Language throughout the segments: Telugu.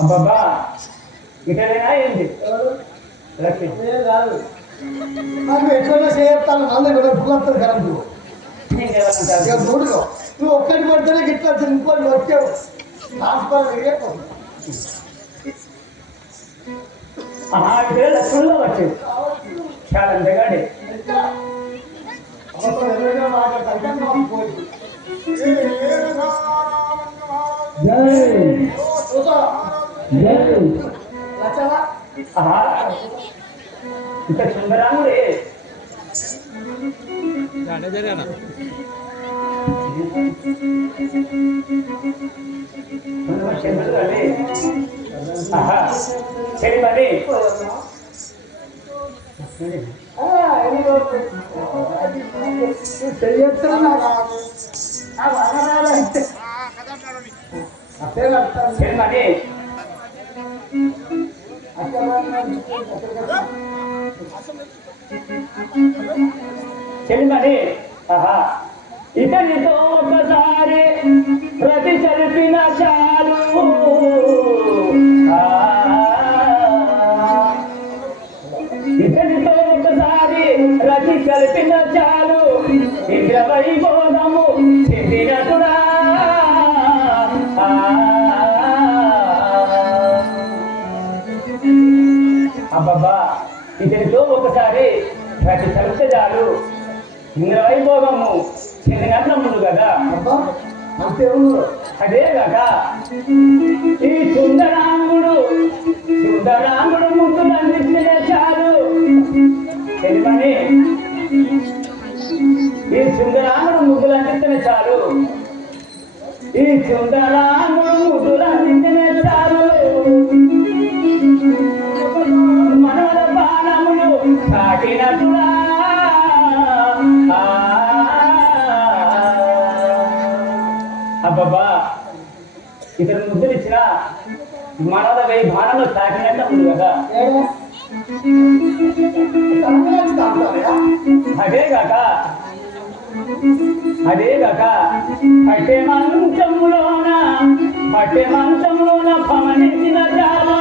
అబ్బబ్బా ఇటైనా ఏంటి కాదు నాకు ఎట్లా చేస్తాను అందరూ కూడా పుల్లత్తరు కరెంటు మూడులో నువ్వు ఒక్కటి పడితేనే గిట్లా ఇంకోటి వచ్చావు లక్షణంలో వచ్చేది చాలా అంతగాడి ఇంత సుందరాముడే సరే మరి చెల్లిమని ఇతనితో ఒకసారి ప్రతి చలిపిన చాలు ఇతనితో ఒకసారి ప్రతి చలిపిన చాలు ఇరవై బోధము చెప్పినట్టుడా అబ్బబ్బా ఇతనితో ఒకసారి ప్రతి చలిపిన చాలు ఇంద్రవైభోగము చెందినట్లు ముందు కదా అదే కదా ఈ సుందరాంగుడు ముద్దులు అందిస్తేనే చాలు తెలియని ఈ సుందరాంగుడు ముద్దులు అందిస్తేనే చాలు ఈ సుందరాంగుడు ముద్దులు అందిస్తేనే చాలు మనల బాణములు కాటినట్టుగా అబ్బబ్బా ఇతను ముద్దులు ఇచ్చిన మనల వెయ్యి బాణంలో తాకినట్టు ఉంది కదా అదే కాక పట్టే మంచంలోన పమనించిన చాలు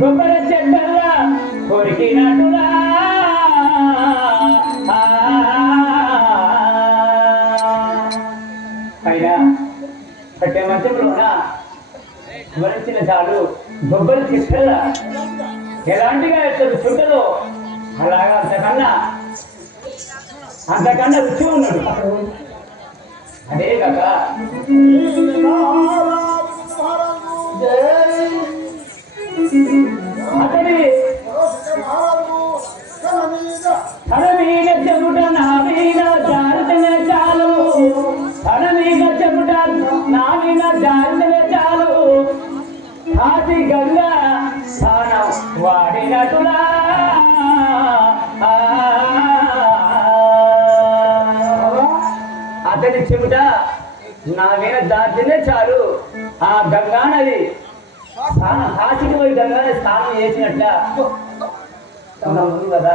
గొప్పల చెట్టల్లా కొరికినట్టుగా పైన పట్టే మంచంలోన వరించిన చాలు గొప్పల చెట్టల్లా ఎలాంటిగా ఇద్దరు చుట్టలో అలాగా అంతకన్నా రుచి ఉన్నాడు అదే కాక అతడి తన మీద చెబుట నా మీద జారితేనే చాలు తన మీద చెబుట నా మీద జారితేనే చాలు ఆది గంగా స్థానం వాడినటులా అతని చెబుట నా మీద దాటినే చాలు ఆ గంగా నది కాశీకి పోయి గంగా నది స్నానం చేసినట్ల కదా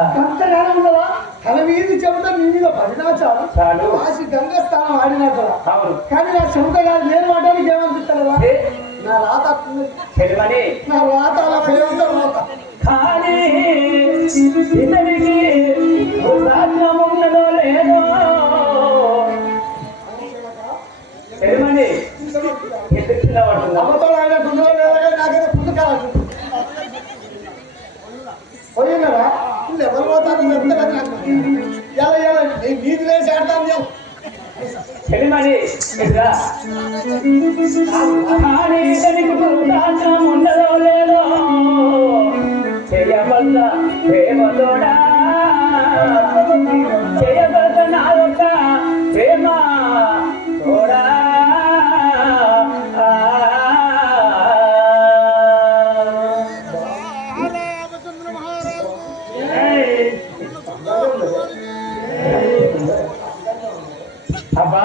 తన మీద చెబుతా నీ మీద పడినా చాలు చాలు కాశీ గంగా స్థానం ఆడినా కూడా కానీ నా చెబుతా కాదు నేను మాట్లాడికి ఏమనిపిస్తాను నా రాత చెలిమని నా రాత అలా పేరుతో కానీ ఇతనికి ఉన్నదో లేదో చెలిమని ఎందుకు కింద పడుతుంది అమ్మతో ఆయన గుండెలో నాకైతే పుస్తకాలు పోయి ఉన్నారా ఎవరు పోతారు ఎలా ఎలా నీది వేసి ఆడతాను చెలిమని ఉండదో లేదో చేయబల్ల ప్రేమతోడా చేయబల్ల నా యొక్క ప్రేమ తోడా అబ్బా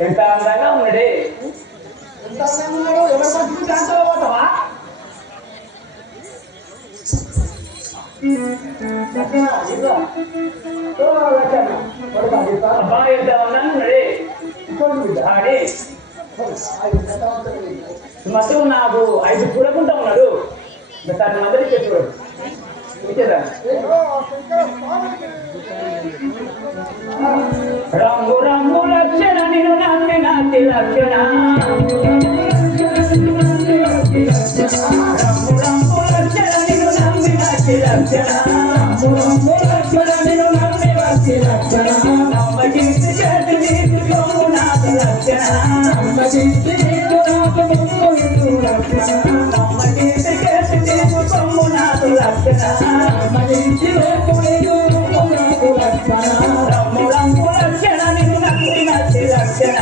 ఎంత అందంగా ఉన్నాడే ఎంత అందంగా ఉన్నాడు ఎవరు మంచి డాన్సర్ పోతావా అబ్బా ఎంత అందంగా ఉన్నాడే ఆడే మధ్య నాకు 5 చూడకుండా ఉన్నాడు దాన్ని అందరికీ చూడడు రంగు రంగు లక్షణ నిన్ను నమ్మిన లక్షణ రంగు రంగు లక్షణ నిన్ను నమ్మిన లక్షణ నమ్మకించి చేతి తీసుకొమ్ము నాకు లక్షణ నమ్మకించి చేతి తీసుకొమ్ము నాకు లక్షణ రంగు రంగు లక్షణ నిన్ను నమ్మిన లక్షణ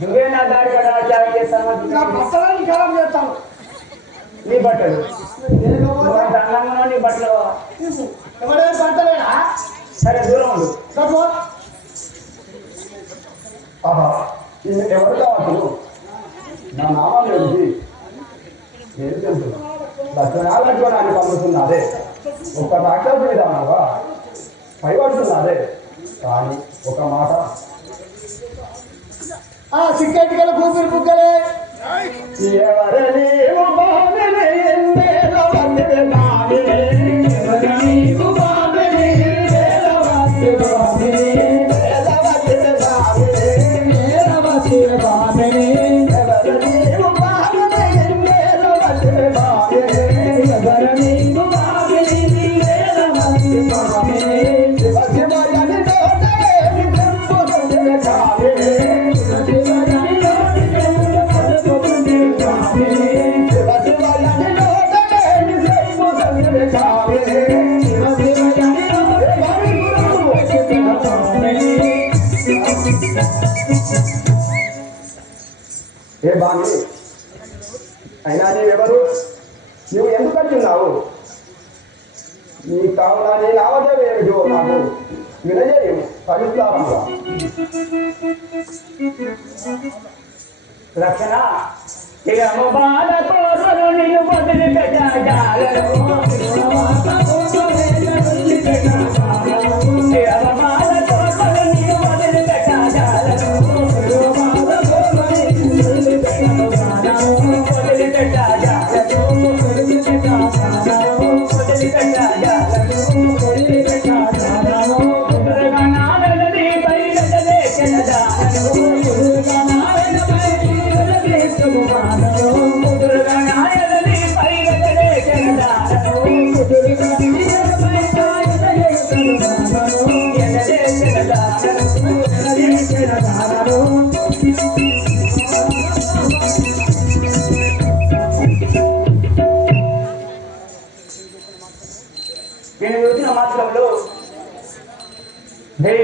నువ్వే నా దారి పడాలి చేస్తాను బట్టలని ఖరాబ్ చేస్తాను నీ బట్టలు అందంగా నీ బట్టలు ఎవరైనా పడతలేడా సరే దూరం ఉండు ఎవరు కావచ్చు నా నామాలు ఏమిటి నేను తెలుసు దర్శనాలకు నన్ను పంపుతున్నదే ఒక డాక్టర్ మీద అన్నావా పైపడుతున్నదే కానీ ఒక మాట సిగ్గట్టి గల కూతురు బుగ్గలే ఎవరని ఏ బాగా అయినా నీవెవరు నువ్వు ఎందుకు అంటున్నావు నీ కావున నీ లావాదేవీలో నాకు వినజేయము పవిత్రంగా రక్షణ బాల కోసలు నిన్ను వదిలి నేను వచ్చిన మాత్రంలో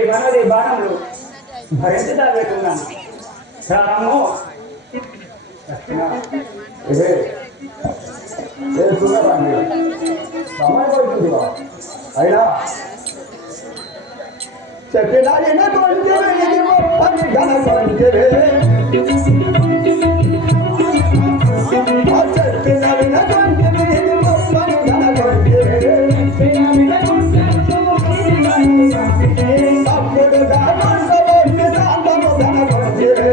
వనది బాణంలో భరించలేకున్నాను రాము సమయం పడుతుంది అయినా చెప్పినటువంటి ఇది గొప్పని గణకొంటివే చెప్పినటువంటి ఇది గొప్పని గణకొంటివే తప్పుడుగా మనసులోని శాంతము గణకొంటివే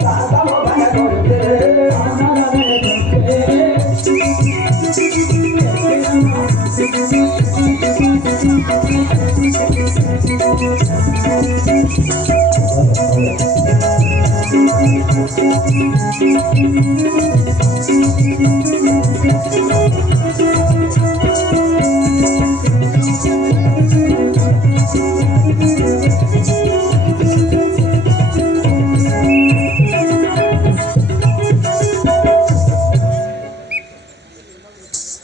శాంతము గణకొంటివే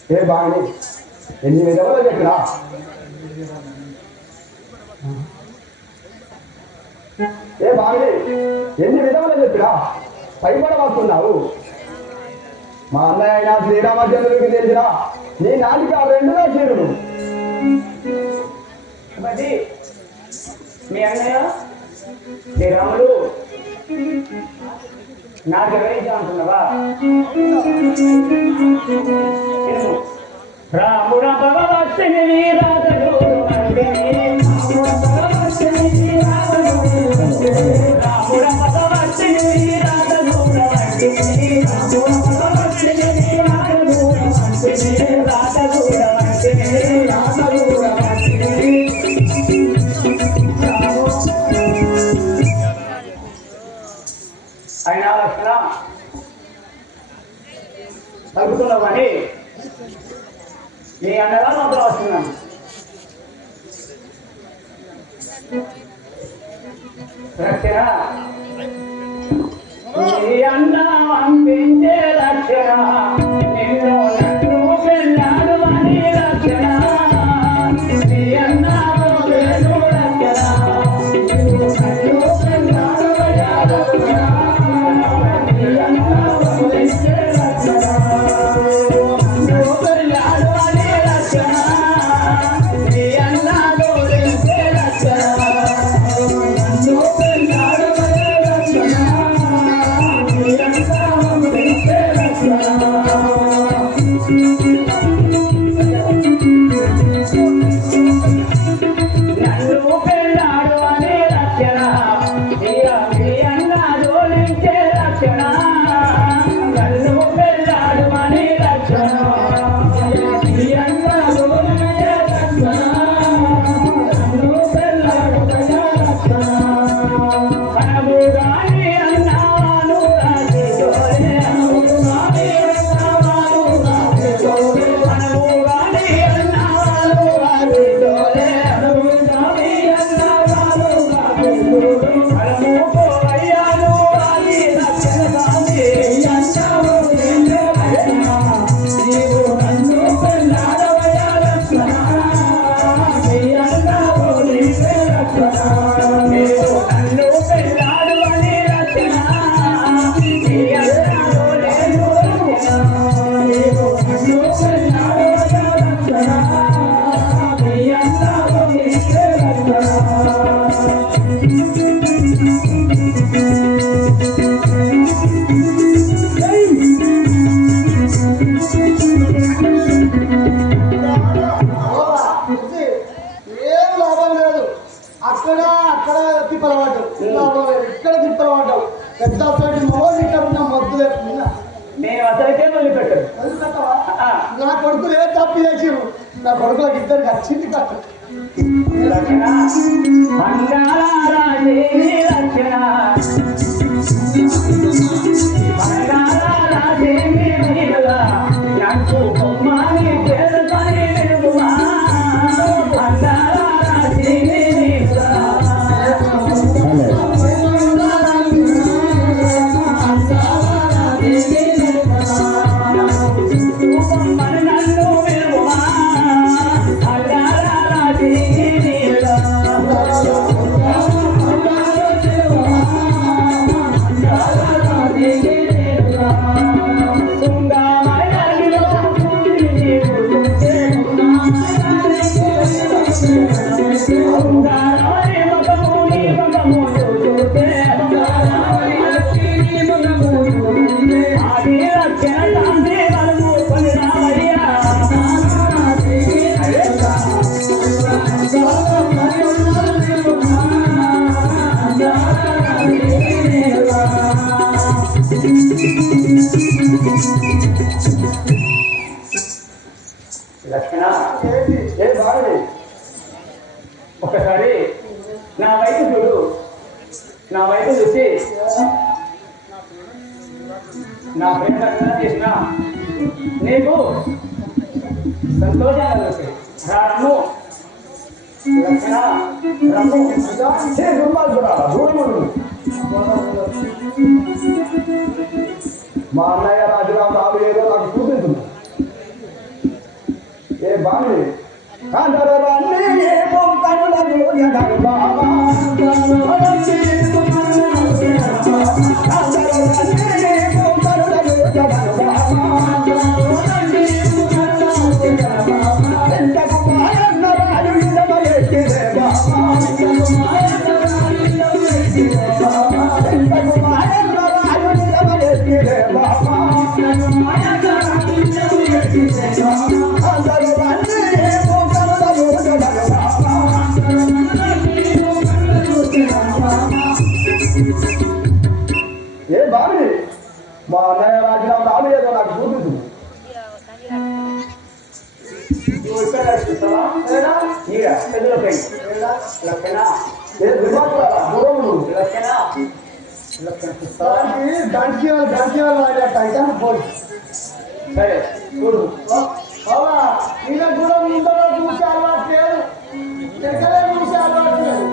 ఏ బాగుంది ఎన్ని విధములు చెప్పినా ఏ బాగుంది ఎన్ని విధములు చెప్పినా పైపడవస్తున్నావు మా అన్నయ్య అయినా శ్రీరామచంద్రుడికి తెలిసిన నీ నాటికి ఆ రెండుగా చేరును మరి మీ అన్నయ్య శ్రీరాముడు నాకు ఎవరైతే అంటున్నావా రాముడ భగవత్తుని వీరాధుడు రాముడ భగవత్తుని వీరాధుడు అయినా లక్షణ తగ్గుతున్నామని నీ అన్నగా మాత్రం వస్తున్నాను రక్షణ నీ అన్న అందించే రక్షణ నిన్ను నన్ను పెళ్ళాడు అని రక్షణ నీ అన్న రక్షణ నన్ను పెళ్ళాడు రక్షణ నా కొడుకులు ఏ తప్పు చేసిరు నా కొడుకులకు ఇద్దరికి వచ్చింది కట్ట ఒకసారి నా వైపు చూడు, నా వైపు చూసి నా ప్రేమ చేసిన నీకు సంతోషంగా రమ్ము లక్షణ రమ్ము మా అన్నయ్య రాజురావు రాబు ఏదో నాకు చూపిస్తుంది. ఏ బాగుంది ఏ బాగుంది మా అన్నయ్య రాజురావు రాబు ఏదో నాకు చూపిస్తుంది. సరే చూడు ఇలా కూడా ముందర చూసి అలవాటు లేదు, ఎక్కడే చూసి అలవాటు లేదు.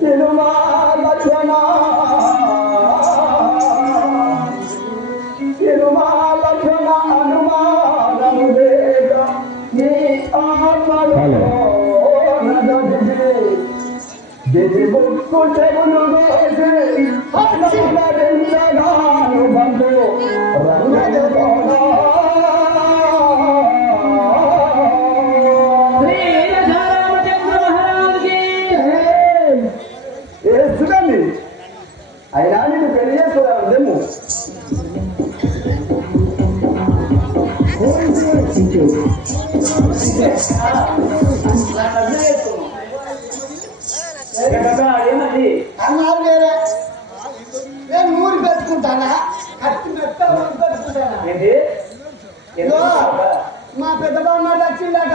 తిరుమా లక్ష్మణ తిరుమా లక్ష్మణ అనుమానము లేక నీ ఆత్మలో దిది బుక్కు చెవులు వేసి అన్నగాను బంధు రంగ అయినా నేను పెళ్లి చేసుకోలేము. ఏమండి అన్నారు వేరే, నేను ఊరి పెట్టుకుంటానా, కత్తి మెత్త ఊరి పెట్టుకుంటానా. ఏంటి మా పెద్ద బామ్మ వచ్చిందట,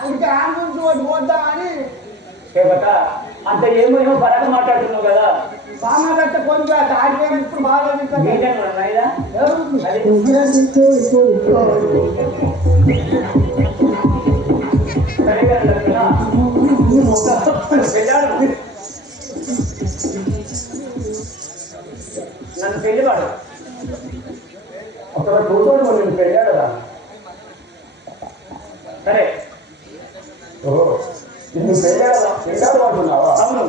అందుకే ఆ నుంచి ఒకటి పోద్దామని. అంత ఏమో పరక మాట్లాడుతున్నావు కదా. బామ్మ కట్టే కొంచెం ఆడిపోయి ఇప్పుడు బాగా నన్ను పెళ్లివాడు ఒక కూతురు నేను పెళ్ళాడు కదా. సరే నిన్ను పెళ్ళాడు పెళ్ళాడు అంటున్నావా? అవును.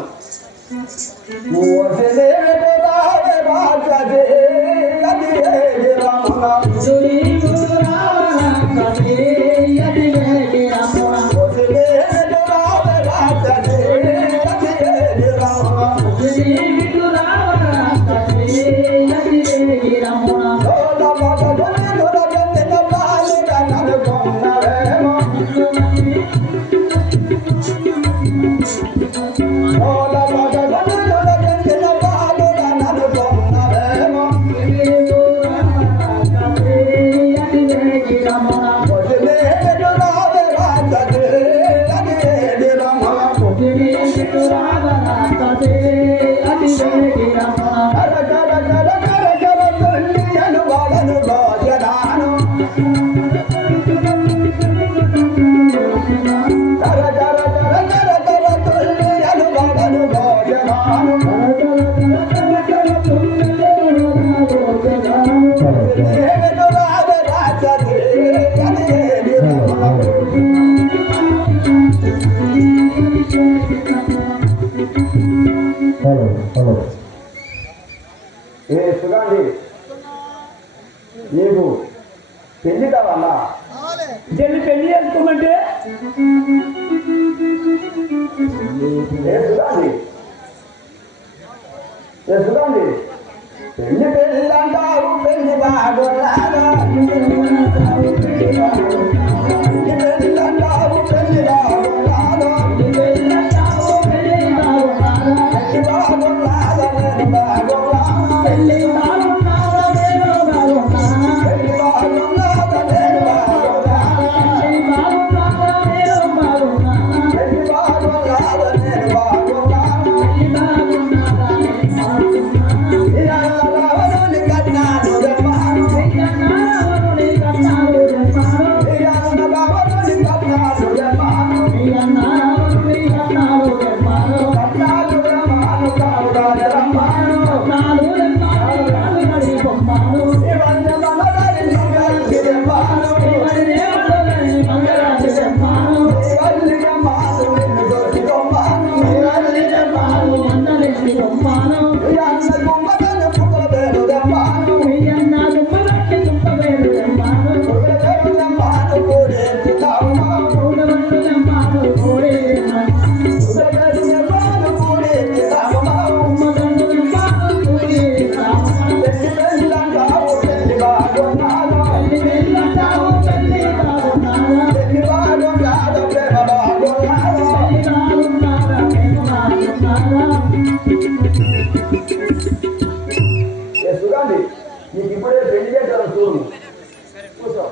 ఏ సుగాంధీ నీకు పెళ్లి కావాలా? జల్లి పెళ్లి చేసుకోమంటే చూడండి పెళ్లి పెళ్లి అంటారు పెళ్లి బాగోలాగా పెళ్లి అంటారు పెళ్లి బాగోలాగా నీకు ఇప్పుడే పెళ్లి చేస్తారు చూడు కూర్చో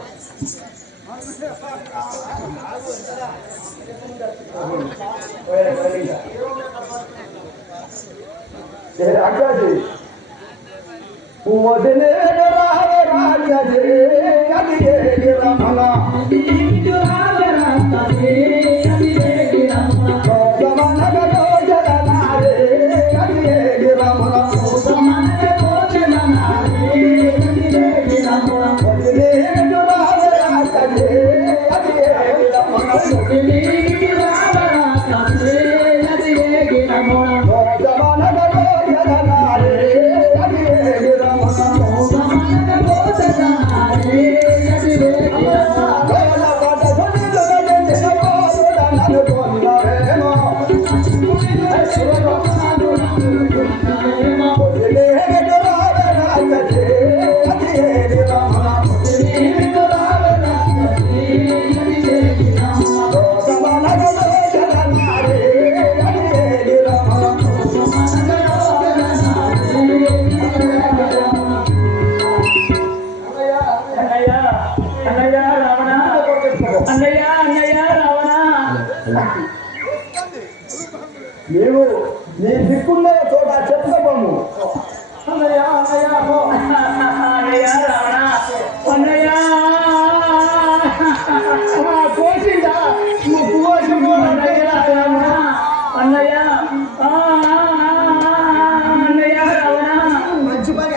రాజాజీ వదిలే రాజాజీ అది రమణ నీవు నీ దిక్కున్న చోట చెప్పుకోము కోసిందా మంచి పని